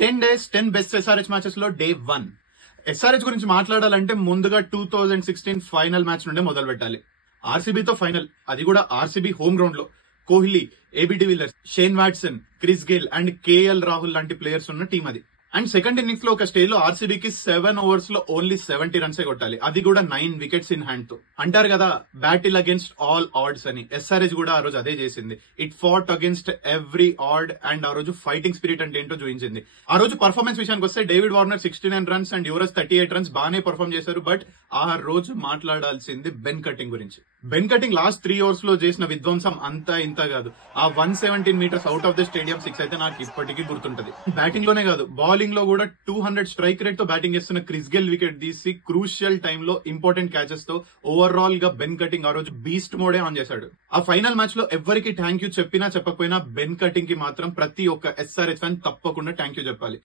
10 days 10 best SRH matches లో day 1. SRH గురించి మాట్లాడాలంటే ముందుగా 2016 ఫైనల్ మ్యాచ్ నుండే మొదలు పెట్టాలి. ఆర్సీబీతో ఫైనల్, అది కూడా ఆర్సీబీ హోమ్ గ్రౌండ్ లో. Kohli, AB de Villiers, Shane Watson, Chris Gayle and KL Rahul లాంటి ప్లేయర్స్ ఉన్న టీం అది. అండ్ సెకండ్ ఇన్నింగ్స్ లో ఒక స్టేజ్ లో ఆర్సీబీకి 7 overs లో ఓన్లీ 70 runs కొట్టాలి, అది కూడా 9 wickets ఇన్ హ్యాండ్ తో. అంటారు కదా బ్యాటిల్ అగేన్స్ట్ ఆల్ ఆడ్స్ అని. ఎస్ఆర్హెచ్ కూడా ఆ రోజు అదే చేసింది. It fat against every add and ఆ రోజు ఫైటింగ్ స్పిరిట్ అంటే ఏంటో చూపించింది. ఆ రోజు పర్ఫార్మెన్స్ విషయానికి వస్తే David Warner 69 runs and Yuvraj 38 runs బాగానే పర్ఫార్మ్ చేశారు. బట్ ఆ రోజు మాట్లాడాల్సింది బెన్ కటింగ్ గురించి. బెన్ కటింగ్ లాస్ట్ 3 overs లో చేసిన విధ్వంసం అంతా ఇంత కాదు. ఆ 117 meters out of the stadium 6 అయితే నాకు ఇప్పటికీ గుర్తుంటది. బ్యాటింగ్ లోనే కాదు, బౌలింగ్ లో కూడా 200 స్ట్రైక్ రేట్ తో బ్యాటింగ్ చేస్తున్న క్రిస్ గేల్ వికెట్ తీసి క్రూషియల్ టైమ్ లో ఇంపార్టెంట్ క్యాచెస్ తో ఓవరాల్ గా బెన్ కటింగ్ ఆ రోజు బీస్ట్ మోడే ఆన్ చేశాడు. ఆ ఫైనల్ మ్యాచ్ లో ఎవరికి థ్యాంక్ యూ చెప్పినా చెప్పకపోయినా బెన్ కటింగ్ కి మాత్రం ప్రతి ఒక్క ఎస్ఆర్హెచ్ ఫ్యాన్ తప్పకుండా థ్యాంక్ యూ చెప్పాలి.